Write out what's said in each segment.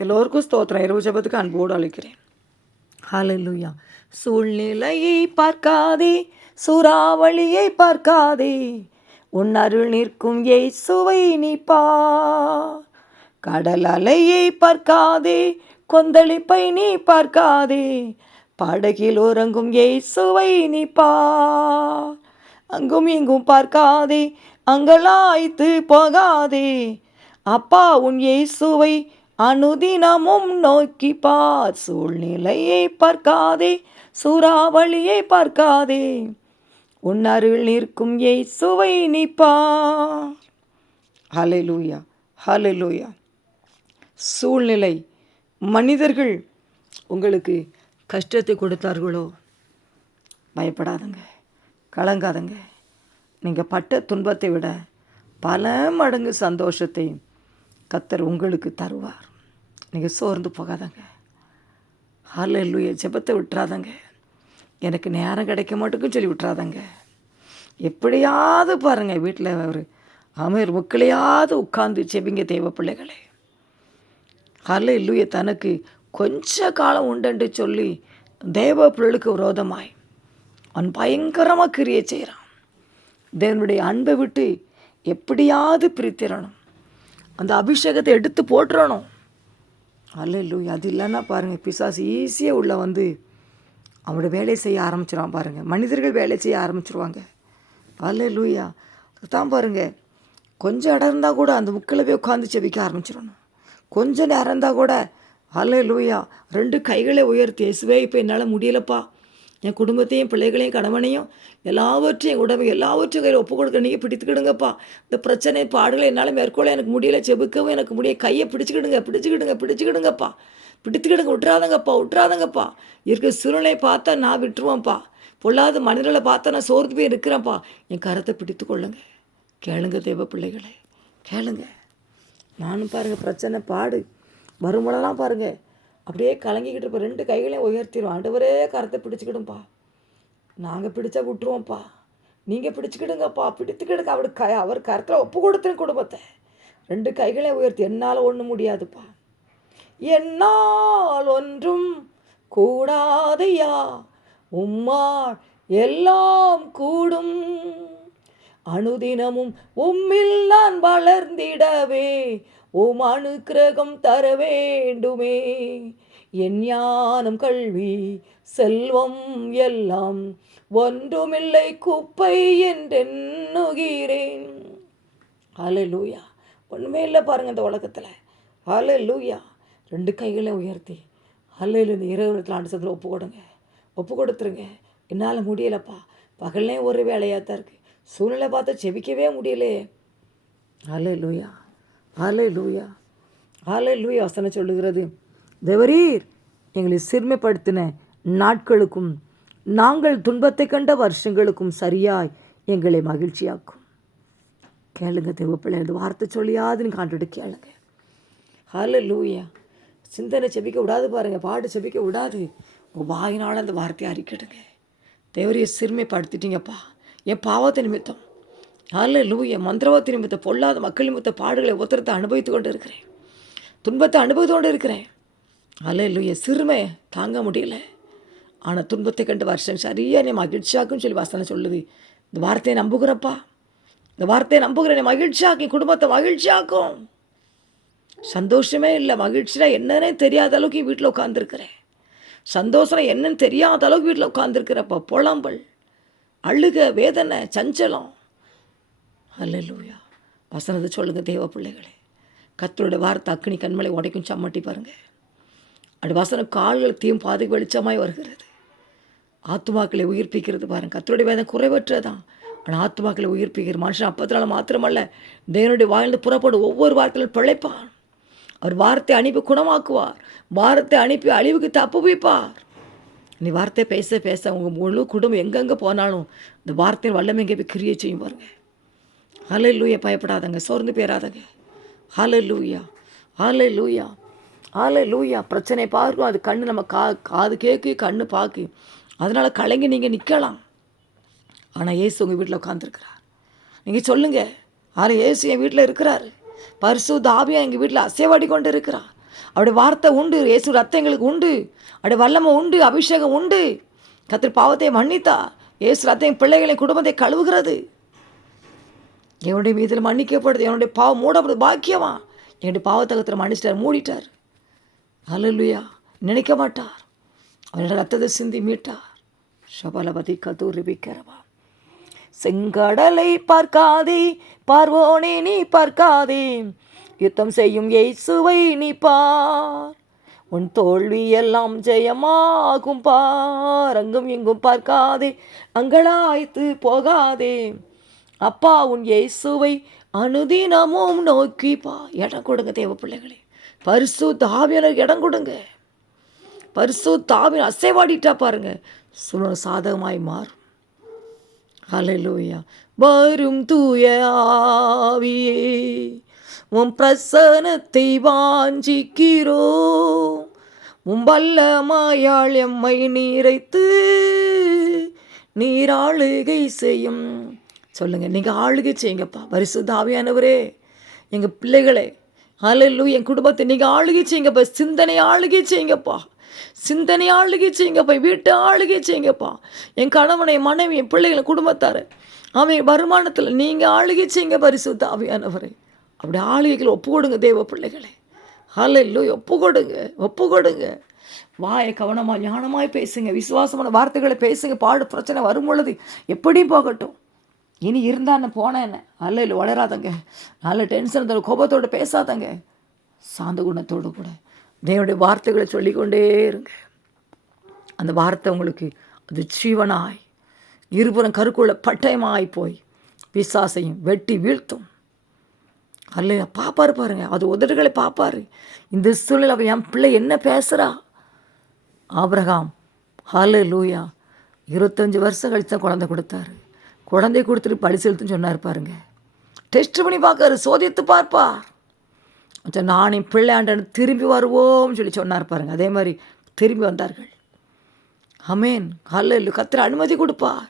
எல்லோருக்கும் ஸ்தோத்திரம். இரவு ஜெபத்துக்கு அன்போடு அழைக்கிறேன். ஹல்லேலூயா. சூழ்நிலையை பார்க்காதே, சூறாவளியை பார்க்காதே, உன் அருள் நிற்கும் இயேசுவை நீ பார். கடல் அலையை பார்க்காதே, கொந்தளிப்பை நீ பார்க்காதே, படகில் உறங்கும் இயேசுவை நீ பார். அங்கும் இங்கும் பார்க்காதே, அங்கலாய்த்து போகாதே, அப்பா உன் இயேசுவை அனுதினமும் நோக்கி பார். சூழ்நிலையை பார்க்காதே, சூறாவளியை பார்க்காதே, உன் அருள் நிற்கும் இயேசுவை நீ பார். ஹல்லேலூயா, ஹல்லேலூயா. சூழ்நிலை, மனிதர்கள் உங்களுக்கு கஷ்டத்தை கொடுத்தார்களோ, பயப்படாதங்க, கலங்காதங்க. நீங்கள் பட்ட துன்பத்தை விட பல மடங்கு சந்தோஷத்தை கர்த்தர் உங்களுக்கு தருவார். நீங்கள் சோர்ந்து போகாதங்க. ஹல்லேலூயா. ஜெபத்தை விட்டுறாதங்க. எனக்கு நேரம் கிடைக்க மாட்டேங்குன்னு சொல்லி விட்டுறாதங்க. எப்படியாவது பாருங்கள், வீட்டில் ஒரு அமர் முக்கிலையாவது உட்கார்ந்து செபிங்க தேவ பிள்ளைகளே. ஹல்லேலூயா. தனக்கு கொஞ்ச காலம் உண்டென்று சொல்லி தேவ பிள்ளைகளுக்கு விரோதமாய் அவன் பயங்கரமாக கிரியை செய்கிறான். தேவனுடைய அன்பை விட்டு எப்படியாவது பிரித்திடணும், அந்த அபிஷேகத்தை எடுத்து போட்டுறணும். ஹல்லேலூயா. அது இல்லைன்னா பாருங்கள், பிசாசு ஈஸியாக உள்ள வந்து அவனோட வேலை செய்ய ஆரம்பிச்சிடுவான். பாருங்கள், மனிதர்கள் வேலை செய்ய ஆரம்பிச்சிருவாங்க. ஹல்லேலூயா. தான் பாருங்கள், கொஞ்சம் இடம் இருந்தால் கூட அந்த முக்கில் போய் உட்காந்து செபிக்க ஆரம்பிச்சிடணும். கொஞ்சம் நேரம் இருந்தால் கூட ஹல்லேலூயா 2 கைகளை உயர்த்தி, இயேசுவே இப்போ என்னால் முடியலப்பா, என் குடும்பத்தையும் பிள்ளைகளையும் கணவனையும் எல்லாவற்றையும் என் உடம்பு எல்லாவற்றையும் கையில் ஒப்பு கொடுக்க நீங்கள் பிடித்துக்கிடுங்கப்பா. இந்த பிரச்சனை பாடுகளை என்னால் மேற்கொள்ள எனக்கு முடியல, செபுக்கவும் எனக்கு முடிய, கையை பிடிச்சிக்கிடுங்கப்பா, பிடித்துக்கிடுங்க, விட்டுறாதங்கப்பா. இருக்கிற சூழ்நிலையை பார்த்தா நான் விட்டுருவேன்ப்பா. பொல்லாத மனிதர்களை பார்த்தா நான் சோர்ந்து போய் இருக்கிறேன்ப்பா. என் கரத்தை பிடித்து கொள்ளுங்க. கேளுங்க தேவ பிள்ளைகளை, கேளுங்க. நானும் பாருங்கள், பிரச்சனை பாடு வரும்போதெல்லாம் பாருங்கள் அப்படியே கலங்கிக்கிட்டு இருப்போம். 2 கைகளையும் உயர்த்திடுவோம். ஆண்டவரே கரத்தை பிடிச்சிக்கிடும்பா, நாங்கள் பிடிச்சா விட்டுருவோம்ப்பா, நீங்கள் பிடிச்சிக்கிடுங்கப்பா, பிடித்துக்கிடுங்க. அவர் கரத்தில் ஒப்பு கொடுத்துருங்க குடும்பத்தை. 2 கைகளையும் உயர்த்தி, என்னால் ஒன்றும் முடியாதுப்பா, என்னால் ஒன்றும் கூடாதையா, உம்மால் எல்லாம் கூடும், அனுதினமும் உம்மில் நான் வளர்ந்திடவே உம் அனுக்கிரகம் தர வேண்டுமே. என் ஞானம் கல்வி செல்வம் எல்லாம் ஒன்றுமில்லை குப்பை என்றெண்ணுகிறேன். ஹல்லேலூயா. ஒன்றுமே இல்லை பாருங்கள் இந்த உலகத்தில். ஹல்லேலூயா. 2 கைகளை உயர்த்தி ஹல்லேலூயா. இந்த இரவு நேரத்தில் ஆண்டு சத்தில் ஒப்பு கொடுத்துருங்க. என்னால் முடியலப்பா, பகல்லே ஒரு வேலையாக தான் இருக்குது, சூழ்நிலை பார்த்தா செபிக்கவே முடியலே. ஹல்லேலூயா, ஹல்லேலூயா, ஹல்லேலூயா. வசனம் சொல்லுகிறது, தேவரீர் எங்களை சிறுமைப்படுத்தின நாட்களுக்கும் நாங்கள் துன்பத்தை கண்ட வருஷங்களுக்கும் சரியாய் எங்களை மகிழ்ச்சியாக்கும். கேளுங்க தேவ பிள்ளை, இந்த வார்த்தை சொல்லியாவது நீங்கள் காண்டுட்டு கேளுங்க. ஹல்லேலூயா. சிந்தனை செபிக்க விடாது பாருங்கள், பாட்டு செபிக்க விடாது. உங்கள் வாயினால் அந்த வார்த்தையை அறிக்கிடுங்க. தேவரையை சிறுமைப்படுத்திட்டீங்கப்பா என் பாவத்தை நிமித்தம். ஹல்லேலூயா. மந்திரவாதத்தின் நிமித்தம், பொல்லாத மக்கள் நிமித்த பாடுகளை உத்தரத்தை அனுபவித்து கொண்டு இருக்கிறேன், துன்பத்தை அனுபவித்து கொண்டு இருக்கிறேன். ஹல்லேலூயா. சிறுமை தாங்க முடியல, ஆனால் துன்பத்தை கண்டு வருஷம் சரியாக நீ மகிழ்ச்சியாக்குன்னு சொல்லி வசனம் சொல்லுது. இந்த வார்த்தையை நம்புகிறப்பா, இந்த வார்த்தையை நம்புகிறேன். மகிழ்ச்சியாக்கி குடும்பத்தை மகிழ்ச்சியாக்கும். சந்தோஷமே இல்லை, மகிழ்ச்சினா என்னன்னே தெரியாத அளவுக்கு வீட்டில் உட்காந்துருக்கிறேன். சந்தோஷம் என்னன்னு தெரியாத அளவுக்கு வீட்டில் உட்காந்துருக்கிறப்பா. புலம்பல், அழுக, வேதனை, சஞ்சலம். ஹல்லேலூயா. வசனத்தை சொல்லுங்கள் தேவ பிள்ளைகளே. கர்த்தருடைய வார்த்தை அக்கினி கண்மலை உடைக்கும் சம்மட்டி பாருங்கள். அப்படி வசனம் கால்கள் தீயும் பாதைக்கு வெளிச்சமாய் வருகிறது. ஆத்துமாக்களை உயிர்ப்பிக்கிறது பாருங்கள். கர்த்தருடைய வேதம் குறைவற்றதான், ஆனால் ஆத்துமாக்களை உயிர்ப்பிக்கிற மனுஷன் அப்பத்தினால மாத்திரமல்ல, தேவனுடைய வாழ்ந்து புறப்படும் ஒவ்வொரு வார்த்தையிலும் பிழைப்பான். அவர் வார்த்தை அனுப்பி குணமாக்குவார், வார்த்தை அனுப்பி அழிவுக்கு தப்பு வைப்பார். நீ வார்த்தை பேச பேச உங்கள் முழு குடும்பம் எங்கெங்கே போனாலும் இந்த வார்த்தையின் வல்லமை எங்கே போய் கிரியை செய்யும் பாருங்க. ஹல்லேலூயா. பயப்படாதங்க, சோர்ந்து போயிடாதங்க. ஹல்லேலூயா, ஹல்லேலூயா, ஹல்லேலூயா. பிரச்சனை பார்க்கும், அது கண்ணு நம்ம காது கேட்கு, கண்ணு பார்க்கு, அதனால் கலங்கி நீங்கள் நிற்கலாம். ஆனால் இயேசு உங்கள் வீட்டில் உட்காந்துருக்கிறார். நீங்கள் சொல்லுங்கள், ஆனால் இயேசு என் வீட்டில் இருக்கிறாரு, பரிசுத்த ஆவியா எங்கள் வீட்டில் அசைவாடி கொண்டு இருக்கிறார். அவருடைய வார்த்தை உண்டு, இயேசு ரத்தம் எங்களுக்கு உண்டு, அவருடைய வல்லமை உண்டு, அபிஷேகம் உண்டு. கர்த்தர் பாவத்தை மன்னித்தா, இயேசு ரத்தம் பிள்ளைகளை குடும்பத்தை கழுவுகிறது. என்னுடைய மீதில் மன்னிக்கப்படுது, என்னுடைய பாவம் மூடப்படுது. பாக்கியமா என்னுடைய பாவத்தை கர்த்தர் மன்னிச்சிட்டார், மூடிட்டார். ஹல்லேலூயா. நினைக்க மாட்டார், அவருடைய ரத்தத்தை சிந்தி மீட்டார். ஷபலபதி கதூரி விக்கிறவா. செங்கடலை பார்க்காதே, பார்வோனே நீ பார்க்காதே, யுத்தம் செய்யும் இயேசுவை நீ பார், உன் தோல்வி எல்லாம் ஜெயமாகும் பார். அங்கும் இங்கும் பார்க்காதே, அங்கலாய்த்து போகாதே, அப்பா உன் இயேசுவை அனுதினமும் நோக்கி பா. இடம் கொடுங்க தேவ பிள்ளைகளே, பரிசுத்த ஆவியானவருக்கு இடம் கொடுங்க. பரிசுத்த ஆவியானவர் அசைவாடிட்டா பாருங்க, சூழ்நிலை சாதகமாய் மாறும். ஹல்லேலூயா. வரும் தூய ஆவியே, உம் பிரசன்னத்தை வாஞ்சிக்கிறோம், உம் வல்லமையால் எம்மை நீரைத்து நீர் ஆளுகை செய்யும். சொல்லுங்க, நீங்கள் ஆளுகை செய்யுங்கப்பா. பரிசுத்த ஆவியானவரே, எங்கள் பிள்ளைகளே, ஹல்லேலூயா, என் குடும்பத்தை நீங்கள் ஆளுகை செய்யுங்கப்பா. சிந்தனை ஆளுகை செய்யுங்கப்பா. சிந்தனை ஆளுகை செய்யுங்கப்பா. வீட்டை ஆளுகை செய்யுங்கப்பா. என் கணவனை, மனைவி, என் பிள்ளைகளை, குடும்பத்தார், அவன் வருமானத்தில் நீங்கள் ஆளுகை செய்யுங்க பரிசுத்த ஆவியானவரே. அப்படி ஆளுகைகள் ஒப்பு கொடுங்க தேவ பிள்ளைகளே. ஹல்லேலூயா. ஒப்பு கொடுங்க, ஒப்பு கொடுங்க. வாயை கவனமாக ஞானமாய் பேசுங்க, விசுவாசமான வார்த்தைகளை பேசுங்க. பாடு பிரச்சனை வரும் பொழுது எப்படி போகட்டும், இனி இருந்தா என்ன போன என்ன, அல்ல வளராதங்க. நல்ல டென்ஷன் தரும் கோபத்தோடு பேசாதங்க, சாந்த குணத்தோடு கூட தேவனுடைய வார்த்தைகளை சொல்லிக்கொண்டே இருங்க. அந்த வார்த்தை உங்களுக்கு அது ஜீவனாய் இருபுறம் கருக்குள்ள பட்டயமாய் போய் பிசாசையும் வெட்டி வீழ்த்தும். அல்ல பாப்பாரு பாருங்க, அது உதடுகளை பாப்பாரு. இந்த சூழ்நிலை அவன் என் பிள்ளை என்ன பேசுகிறா. ஆபிரகாம் ஹல்லேலூயா 25 வருஷம் கழித்து தான் குழந்தை கொடுத்தாரு. குழந்தை கொடுத்துட்டு படிச்செழுத்துன்னு சொன்னார் பாருங்க. டெஸ்ட் பண்ணி பார்க்காரு, சோதித்து பார்ப்பார். நான் என் பிள்ளையாண்டன் திரும்பி வருவோம்னு சொல்லி சொன்னார் பாருங்க. அதே மாதிரி திரும்பி வந்தார்கள். ஆமென். ஹல்லேலூயா. கர்த்தர் அனுமதி கொடுப்பார்.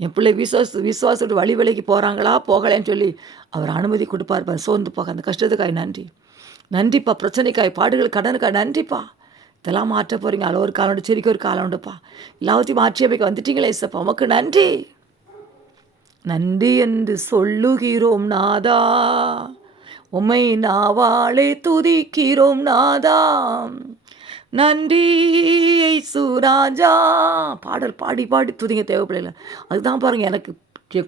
என் பிள்ளை விசுவாசத்தோடு வழி விலைக்கு போகிறாங்களா போகலேன்னு சொல்லி அவர் அனுமதி கொடுப்பார் பாரு. சோர்ந்து போக அந்த கஷ்டத்துக்காய் நன்றி, நன்றிப்பா. பிரச்சனைக்காய், பாடுகள், கடனுக்காய் நன்றிப்பா. இதெல்லாம் மாற்ற போகிறீங்க. அளவு ஒரு காலம் உண்டு, செடிக்கு ஒரு காலம் உண்டுப்பா. எல்லாத்தையும் மாற்றி அமைக்க வந்துட்டீங்களே இசப்பா, உமக்கு நன்றி. நன்றி என்று சொல்லுகிறோம் நாதா, உம்மை நாவாளே துதிக்கிறோம் நாதா, நன்றி சுராஜா. பாடல் பாடி பாடி துதிங்க தேவைப்படல. அதுதான் பாருங்கள், எனக்கு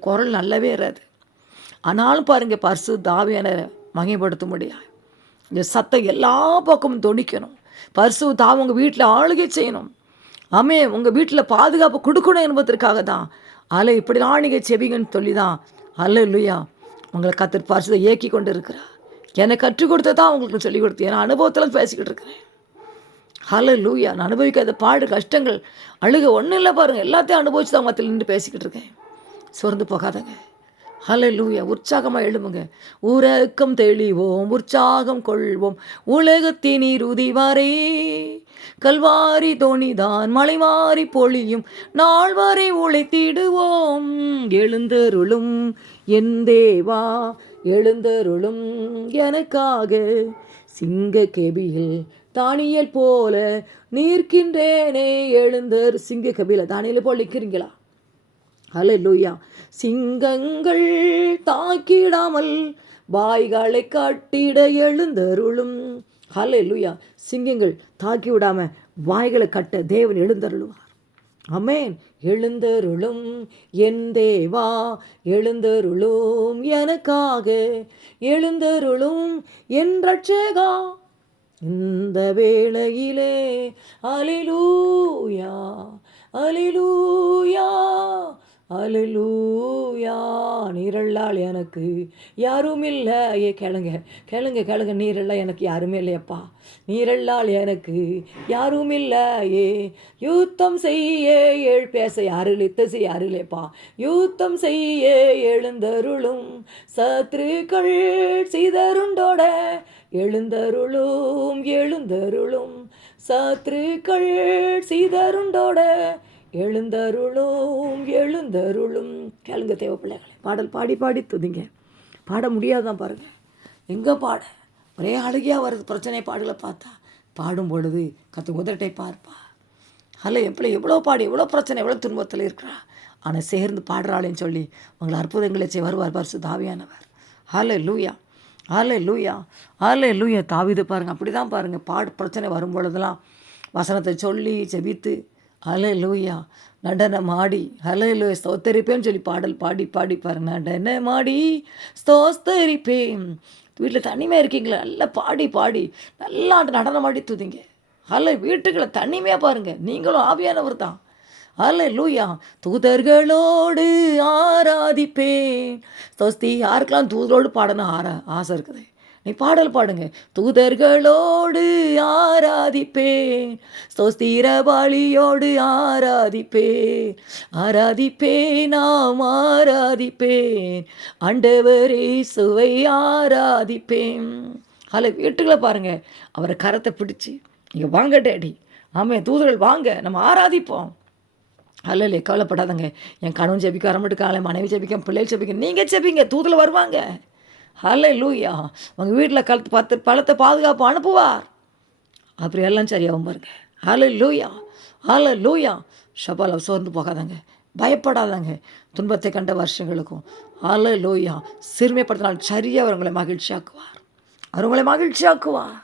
குரல் நல்லாவே இராது. ஆனாலும் பாருங்கள், பரிசுத்த ஆவியானவரை மகிமைப்படுத்த முடியாது. இந்த சத்தம் எல்லா பக்கமும் தொனிக்கணும். பரிசுத்த ஆவி உங்கள் வீட்டில் ஆளுகை செய்யணும். ஆமே, உங்கள் வீட்டில் பாதுகாப்பு கொடுக்கணும் என்பதற்காக தான் அல்ல இப்படிலாம் நீங்கள் செவிங்கன்னு சொல்லி தான் ஹல்லேலூயா உங்களை கர்த்தர் பரிசுத்த இயக்கி கொண்டு இருக்கிறார். எனக்கு கற்றுக் கொடுத்ததான் உங்களுக்கு சொல்லிக் கொடுத்து, ஏன்னா அனுபவத்தில் பேசிக்கிட்டு இருக்கிறேன். ஹல்லேலூயா. நான் அனுபவிக்காத பாடு, கஷ்டங்கள், அழுக ஒன்றும் இல்லை பாருங்கள், எல்லாத்தையும் அனுபவிச்சு தான் மத்தியில் நின்று பேசிக்கிட்டு இருக்கேன். சோர்ந்து போகாதங்க. ஹல்லேலூயா. உற்சாகமாக எழும்புங்க. உறக்கம் தெளிவோம், உற்சாகம் கொள்வோம், உலகத்தின் இறுதி வரை கல்வாரி தோணிதான் மலை மாறி பொழியும் நாள் வரை உழைத்திடுவோம். எழுந்தருளும் என் தேவா, எழுந்தருளும் எனக்காக, சிங்க கெபியில் தானியல் போல நிற்கின்றேனே. எழுந்தர் சிங்க கபில தானியல் போல் நிற்கிறீங்களா? ஹல்லேலூயா. சிங்கங்கள் தாக்கிடாமல் வாய்களை கட்டிட எழுந்தருளும். ஹல்லேலூயா. சிங்கங்கள் தாக்கி விடாம வாய்களை கட்ட தேவன் எழுந்தருளுவார். ஆமென். எழுந்தருளும் என் தேவா, எழுந்தருளும் எனக்காக, எழுந்தருளும் என் ரட்சகா இந்த வேளையிலே. அல்லேலூயா, அல்லேலூயா, அல்லேலூயா. நீரல்லால் எனக்கு யாரும் இல்லை. கேளுங்க கேளுங்க கேளுங்க. நீரெல்லாம் எனக்கு யாருமே இல்லையப்பா. நீரெல்லால் எனக்கு யாரும் இல்லையே. யுத்தம் செய்ய பேச யாரும் இல்லை, யுத்தம் செய்ய யாரும் இல்லையப்பா. யுத்தம் செய்ய எழுந்தருளும், சத்துருக்கள் சிதறுண்டோட எழுந்தருளும், எழுந்தருளும், சத்துருக்கள் சிதறுண்டோட எழுந்தருளும், எழுந்தருளும். கேளுங்க தேவ பிள்ளைகளை, பாடல் பாடி பாடி துதிங்க. பாட முடியாதான் பாருங்கள், எங்கே பாட ஒரே அழுகையாக வருது. பிரச்சனை பாடலை பார்த்தா பாடும் பொழுது கர்த்தர் உதட்டை பார்ப்பா. எவ்வளோ பாடி எவ்வளோ பிரச்சனை எவ்வளோ துன்பத்தில் இருக்கிறா, ஆனால் சேர்ந்து பாடுறாளேன்னு சொல்லி உங்களை அற்புதங்களை செய்ய வருவார் பரிசுத்த ஆவியானவர். ஹல்லேலூயா, ஹல்லேலூயா, ஹல்லேலூயா. தாவீது பாருங்கள், அப்படி தான் பாருங்கள், பிரச்சனை வரும் பொழுதெல்லாம் வசனத்தை சொல்லி ஜெபித்து ஹல்லேலூயா நடனம் ஆடி ஹல்லேலூயா ஸ்தோத்தரிப்பேன்னு சொல்லி பாடல் பாடி பாடி பாருங்க. நடனம் ஆடி ஸ்தோத்தரிப்பேன். வீட்டில் தனிமையாக இருக்கீங்களா, நல்லா பாடி பாடி நல்லா நடனம் ஆடி துதிங்க. வீட்டுக்களை தனிமையாக பாருங்கள், நீங்களும் ஆவியானவர் தான். ஹல்லேலூயா. தூதர்களோடு ஆராதிப்பேன். ஸ்தோஸ்தி. யாருக்கெல்லாம் தூதரோடு பாடணும் ஆசை இருக்குது, நீ பாடல் பாடுங்க. தூதர்களோடு ஆராதிப்பேன், ஸ்தோஸ்திரபாலியோடு ஆராதிப்பேன், ஆராதிப்பேன், நாம் ஆராதிப்பேன், ஆண்டவரே சுவை ஆராதிப்பேன். வீட்டுக்களை பாருங்கள், அவரை கரத்தை பிடிச்சி நீங்கள் வாங்க டேடி, ஆமாம் தூதர்கள் வாங்க, நம்ம ஆராதிப்போம். கவலைப்படாதங்க. என் கணவன் ஜெபிக்க வரமாட்டுக்காங்களே, மனைவி ஜெபிக்க, பிள்ளைகள் ஜெபிக்க, நீங்கள் ஜெபிங்க, தூதர்கள் வருவாங்க. ஹல்லேலூயா. உங்கள் வீட்டில் பலத்தை பாதுகாப்பு அனுப்புவார். அப்படி எல்லாம் சரியாகவும் பாருங்க. ஹல்லேலூயா, ஹல்லேலூயா. ஷபால சோர்ந்து போகாதாங்க, பயப்படாதாங்க. துன்பத்தை கண்ட வருஷங்களுக்கும் ஹல்லேலூயா சிறுமைப்படுத்தினால் சரியாக அவர்களை மகிழ்ச்சியாக்குவார், அவர்களை மகிழ்ச்சியாக்குவார்.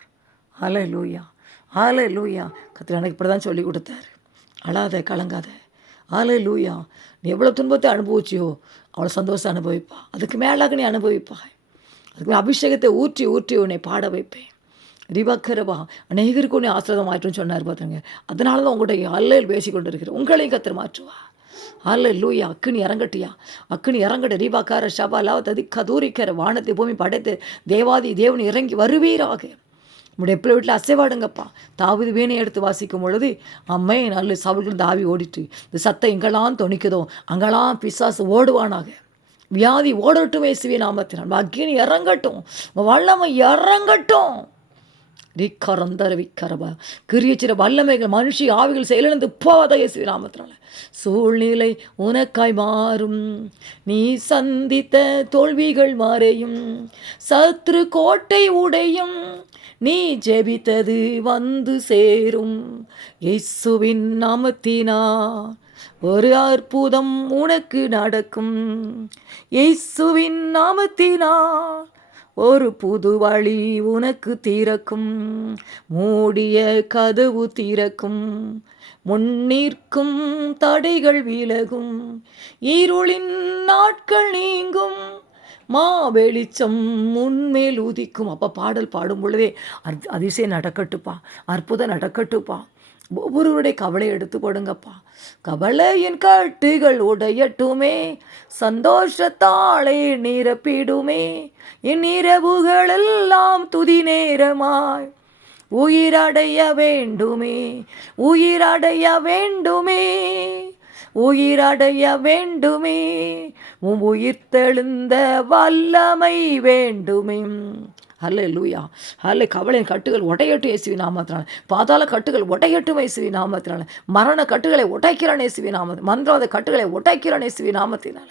ஹல்லேலூயா, ஹல்லேலூயா. கர்த்தர் எனக்கு இப்படி தான் சொல்லி கொடுத்தாரு, அழாத கலங்காத. ஹல்லேலூயா. நீ எவ்வளோ துன்பத்தை அனுபவிச்சியோ அவ்வளோ சந்தோஷம் அனுபவிப்பா, அதுக்கு மேலாக நீ அனுபவிப்பா. அதுக்கு அபிஷேகத்தை ஊற்றி ஊற்றி உன்னை பாட வைப்பேன். ரிவக்கரவா அநேகருக்கு உன்னை ஆசிரதம் மாற்றுன்னு சொன்னார் பார்த்துங்க. அதனால தான் உங்கள்கிட்ட அல்லையில் பேசி கொண்டு இருக்கிறேன். உங்களையும் கர்த்தர் மாற்றுவா. ஹல்லேலூயா. அக்கினி இறங்கட்டியா, அக்கினி இறங்கட்ட. ரீபாக்கார ஷபாலா ததி கதூரிக்கிற வானத்தை பூமி படைத்து தேவாதி தேவன் இறங்கி வருவீராக. நம்முடைய பிள்ளை வீட்டில் அசைவாடுங்கப்பா. தாவீது வீணை எடுத்து வாசிக்கும் பொழுது அம்மே நல்ல சவுல்கள் தாவி ஓடிட்டு, இந்த சத்தம் எங்கெல்லாம் தொனிக்குதோ அங்கெல்லாம் பிசாசு ஓடுவானாக, வியாதி ஓடட்டும் இயேசுவின் நாமத்தினால். அக்கினி இறங்கட்டும், வல்லமை இறங்கட்டும். விக்கரபா கிரியச்சிற வல்லமைகள் மனுஷி ஆவிகள் செயலிழந்து போவாத இயேசுவின் நாமத்தினால. சூழ்நிலை உனக்காய் மாறும், நீ சந்தித்த தோல்விகள் மாறையும், சத்ரு கோட்டை உடையும், நீ ஜெபித்தது வந்து சேரும். இயேசுவின் நாமத்தினால் ஒரு அற்புதம் உனக்கு நடக்கும். இயேசுவின் நாமத்தினால் ஒரு புது வழி உனக்கு திறக்கும். மூடிய கதவு திறக்கும், முன்னிற்கும் தடைகள் விலகும், இருளின் நாட்கள் நீங்கும், வெளிச்சம் முன்மேல் உதிக்கும். அப்போ பாடல் பாடும் பொழுதே அதிசயம் நடக்கட்டுப்பா, அற்புதம் நடக்கட்டுப்பா. ஒவ்வொருவருடைய கவலை எடுத்து போடுங்கப்பா. கவலையின் கட்டுகள் உடையட்டுமே, சந்தோஷத்தாலே நிரப்பிடுமே, என் இரவுகள் எல்லாம் துதி நேரமாய் உயிரடைய வேண்டுமே, உயிரடைய வேண்டுமே, உயிரடைய வேண்டுமே, உயிர்த்தெழுந்த வல்லமை வேண்டுமே. ஹல்லேலூயா. கவலையின் கட்டுகள் உடையட்டும் இயேசுவின் நாமத்தினால. பாதாள கட்டுகள் உடையட்டும் இயேசுவின் நாமத்தினால. மரண கட்டுகளை உடைக்கிறான் இயேசுவின் நாமத்தில். மந்திரவாத கட்டுகளை உடைக்கிறான் இயேசுவின் நாமத்தினால.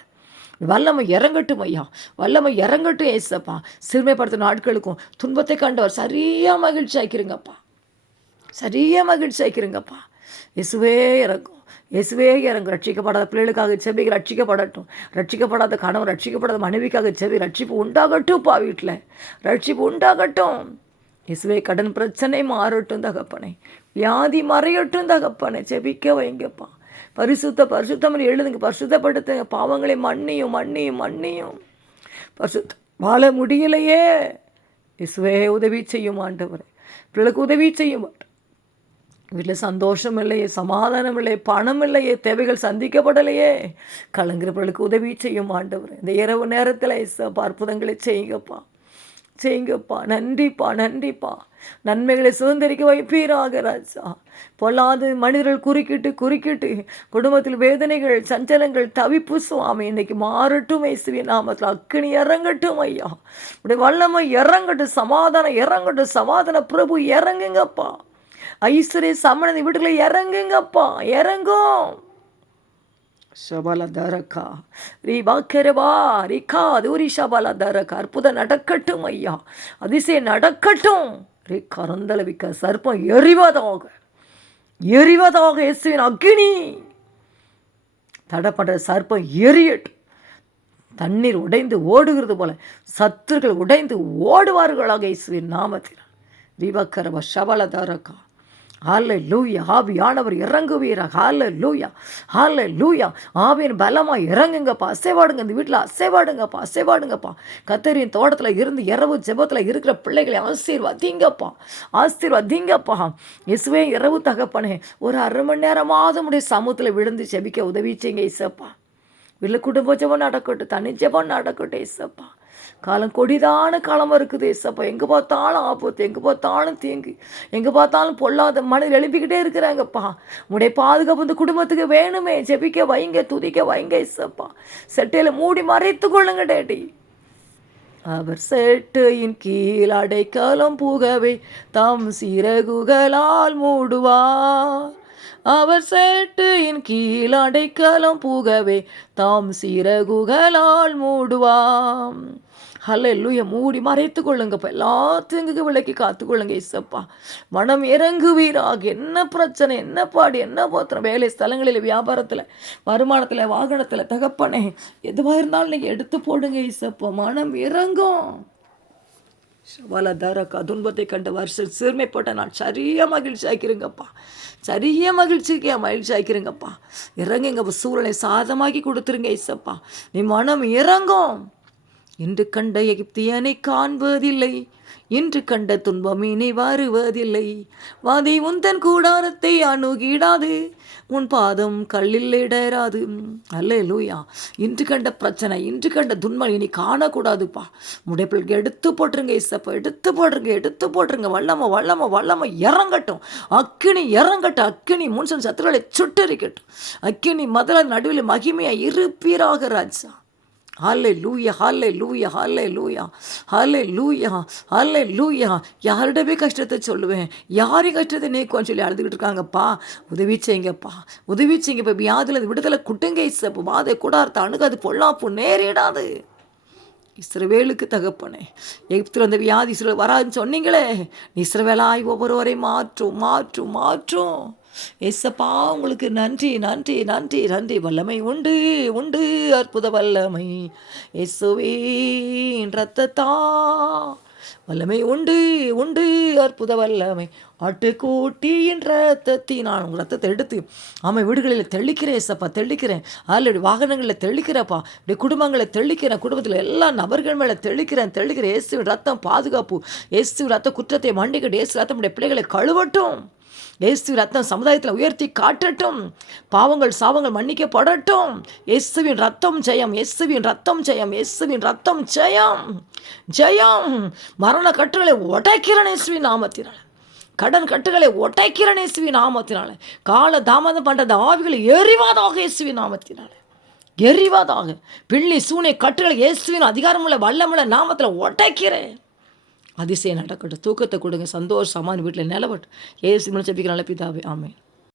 வல்லமை இறங்கட்டும் ஐயா, வல்லமை இறங்கட்டும் ஏசப்பா. சிறுமைப்படுத்த நாட்களுக்கும் துன்பத்தை கண்டவர் சரியாக மகிழ்ச்சி ஆக்கிருங்கப்பா, சரியாக மகிழ்ச்சி ஆக்கிருங்கப்பா. இயேசுவே இறங்கும், இயேசுவே இறங்கும். ரட்சிக்கப்படாத பிள்ளைகளுக்காக செபி ரட்சிக்கப்படட்டும். ரட்சிக்கப்படாத கணவன், ரட்சிக்கப்படாத மனைவிக்காக செபி ரட்சிப்பு உண்டாகட்டும்ப்பா. வீட்டில் ரட்சிப்பு உண்டாகட்டும். இயேசுவே கடன் பிரச்சனை மாறட்டும் தகப்பனை, வியாதி மறையட்டும் தகப்பனை. செபிக்க வைங்கப்பா. பரிசுத்தம் எழுதுங்க, பரிசுத்தப்படுத்துங்க. பாவங்களை மன்னியும் மன்னியும் மன்னியும். வாழ முடியலையே இயேசுவே உதவி செய்யும் ஆண்டவரே. பிள்ளைக்கு உதவி செய்யும். வீட்டில் சந்தோஷம் இல்லையே, சமாதானம் இல்லையே, பணம் இல்லையே, தேவைகள் சந்திக்கப்படலையே, கலங்குறவர்களுக்கு உதவி செய்யும் ஆண்டவரே. இந்த இரவு நேரத்தில் அற்புதங்களை செய்யுங்கப்பா, செய்யுங்கப்பா. நன்றிப்பா, நன்றிப்பா. நன்மைகளை சுதந்திரிக்க வைப்பீராக ராஜா. பொல்லாது மனிதர்கள் குறுக்கிட்டு குடும்பத்தில் வேதனைகள், சஞ்சலங்கள், தவிப்பு சுவாமி இன்னைக்கு மாறட்டும் இயேசுவின் நாமத்தில். அக்கினி இறங்கட்டும் ஐயா, உடைய வல்லமை இறங்கட்டும், சமாதானம் இறங்கட்டும். சமாதான பிரபு இறங்குங்கப்பா. ஐஸ்வர்ய சமண வீட்டுல இறங்குங்கப்பா, இறங்கும். ஷபலதரகா ரீபாக்கரவா ரிகா தூரி ஷபலதரகா. அற்புதம் நடக்கட்டும் ஐயா, அதிசயம் நடக்கட்டும். கரந்தளவிக்க சர்ப்பம் எறிவதாக எறிவதாக இயேசுவின் அக்கினி தடை பண்ணுற சர்ப்பம் எரியட்டும். தண்ணீர் உடைந்து ஓடுகிறது போல சத்துருக்கள் உடைந்து ஓடுவார்களாக இயேசுவின் நாமத்தில். ரிவக்கரவ ஷபலதாரக்கா. ஹல்லேலூயா. ஆவியானவர் இறங்குவீராக. ஹல்லேலூயா, ஹல்லேலூயா. ஆவியின் பலமாக இறங்குங்கப்பா. அசைவாடுங்க, இந்த வீட்டில் அசைவாடுங்கப்பா, அசைவாடுங்கப்பா. கத்தரின் தோட்டத்தில் இருந்து இரவு ஜெபத்தில் இருக்கிற பிள்ளைகளை ஆசீர்வதிங்கப்பா, ஆசீர்வதிங்கப்பா. இயேசுவே இரவு தகப்பனே, ஒரு 1/2 மணி நேரமாவது உடைய சமூகத்தில் விழுந்து செபிக்க உதவி செய்யுங்க இயேசப்பா. வீட்டில் குடும்ப ஜெபம் நடக்கட்டும், தனி ஜெபம் நடக்கட்டும் இயேசப்பா. காலம் கொடிதான காலமாக இருக்குது ஏசப்பா. எங்கே பார்த்தாலும் ஆபத்து, எங்கே பார்த்தாலும் தீங்கு, எங்கே பார்த்தாலும் பொல்லாத மனிதர் எழுப்பிக்கிட்டே இருக்கிறாங்கப்பா. உடைய பாதுகாப்பு இந்த குடும்பத்துக்கு வேணுமே. ஜெபிக்க வைங்க, துதிக்க வைங்க ஏசப்பா. செட்டையில் மூடி மறைத்து கொள்ளுங்க டேடி. அவர் செட்டையின் கீழ் அடைக்கலம் புகவே தம் சிறகுகளால் மூடுவார். அவர் செட்டையின் கீழ் அடைக்கலம் புகவே தாம் சிறகுகளால் மூடுவாம். ஹல்லேலூயா. மூடி மறைத்து கொள்ளுங்கப்பா. எல்லாத்துக்கு விலக்கி காத்துக்கொள்ளுங்க இசப்பா. மனம் இறங்குவீராக. என்ன பிரச்சனை, என்ன பாடு, என்ன போத்திரம், வேலை ஸ்தலங்களில், வியாபாரத்தில், வருமானத்தில், வாகனத்தில், தகப்பனே எதுவாக இருந்தாலும் நீங்கள் எடுத்து போடுங்க இசப்பா. மனம் இறங்கும். சவாலதாரக்கா. துன்பத்தை கண்ட வருஷம் சிறுமைப்பட்ட நான் சரியாக மகிழ்ச்சி ஆக்கிருங்கப்பா. சரியாக மகிழ்ச்சி ஆக்கிருங்கப்பா. இறங்குங்கப்பா. சூழலை சாதமாக்கி கொடுத்துருங்க இசப்பா. நீ மனம் இறங்கும். இன்று கண்ட எகிப்தியனை காண்பதில்லை, இன்று கண்ட துன்பம் இனி வருவதில்லை. வாதி உந்தன் கூடாரத்தை அணுகிடாது, உன் பாதம் கல்லில் இடராது. அல்லேலூயா. இன்று கண்ட பிரச்சனை, இன்று கண்ட துன்பம் இனி காணக்கூடாதுப்பா. முடைப்பிள்ளைக்கு எடுத்து போட்டுருங்க இசப்பா. எடுத்து போட்டுருங்க. வல்லமை இறங்கட்டும். அக்கினி இறங்கட்டும். அக்கினி முன்சன் சத்துருக்களை சுட்டரிக்கட்டும். அக்கினி மதல நடுவில் மகிமையாக இருப்பீராக ராஜா. ஹல்லேலூயா, ஹல்லேலூயா, ஹல்லேலூயா, ஹல்லேலூயா, ஹல்லேலூயா. யாரிடமே கஷ்டத்தை சொல்லுவேன், யாரையும் கஷ்டத்தை நீக்குவான்னு சொல்லி அழுதுகிட்டு இருக்காங்கப்பா. உதவி செய்யுங்கப்பா. இப்போ வியாதியில் விடுதலை குட்டுங்க இசப்பா. வாதை கூடாரத்தை அணுகாது, பொல்லாப்பு நேரிடாது. இஸ்ரவேலுக்கு தகப்பனே, எகிப்தில் அந்த வியாதி இஸ்ரவேல் வராதுன்னு சொன்னீங்களே, இஸ்ரவேலாய் ஒவ்வொருவரையும் மாற்றும். ஏசப்பா உங்களுக்கு நன்றி. வல்லமை உண்டு அற்புத வல்லமை இயேசுவின் இரத்தத்தா. வல்லமை உண்டு அற்புத வல்லமை ஆட்டுக்கூட்டியின் இரத்தத்தின். நான் உங்கள் ரத்தத்தை எடுத்து வீடுகளில் தெளிக்கிறேன் ஏசப்பா. தெளிக்கிறேன். ஆல்ரெடி வாகனங்களில் தெளிக்கிறப்பா. இப்படி குடும்பங்களை தெளிக்கிறேன். குடும்பத்தில் எல்லா நபர்கள் மேலே தெளிக்கிறேன். இயேசுவின் ரத்தம் பாதுகாப்பு. இயேசுவின் ரத்தம் குற்றத்தை மண்டிக்கிட்டு, இயேசு ரத்தம் உடைய பிள்ளைகளை கழுவட்டும். இயேசுவின் ரத்தம் சமுதாயத்தில் உயர்த்தி காட்டட்டும். பாவங்கள் சாவங்கள் மன்னிக்கப்படட்டும். இயேசுவின் ரத்தம் ஜெயம். மரண கட்டுகளை உடைக்கிறேன் இயேசுவின் நாமத்தினால. கடன் கட்டுகளை உடைக்கிறேன் இயேசுவின் நாமத்தினால. கால தாமதம் பண்ணுற ஆவிகளை எறிவாதாக இயேசுவின் நாமத்தினால. பிள்ளி சூனை கட்டுகளை இயேசுவின் அதிகாரமுள்ள வல்லமுள்ள நாமத்தில் உடைக்கிறேன். அதிசயம் நடக்கட்டும். தூக்கத்தை கொடுங்க. சந்தோஷமான வீட்டில் நிலவட்டும். ஏசு ஜெபிக்கிற நல்ல பிதாவே. ஆமென்.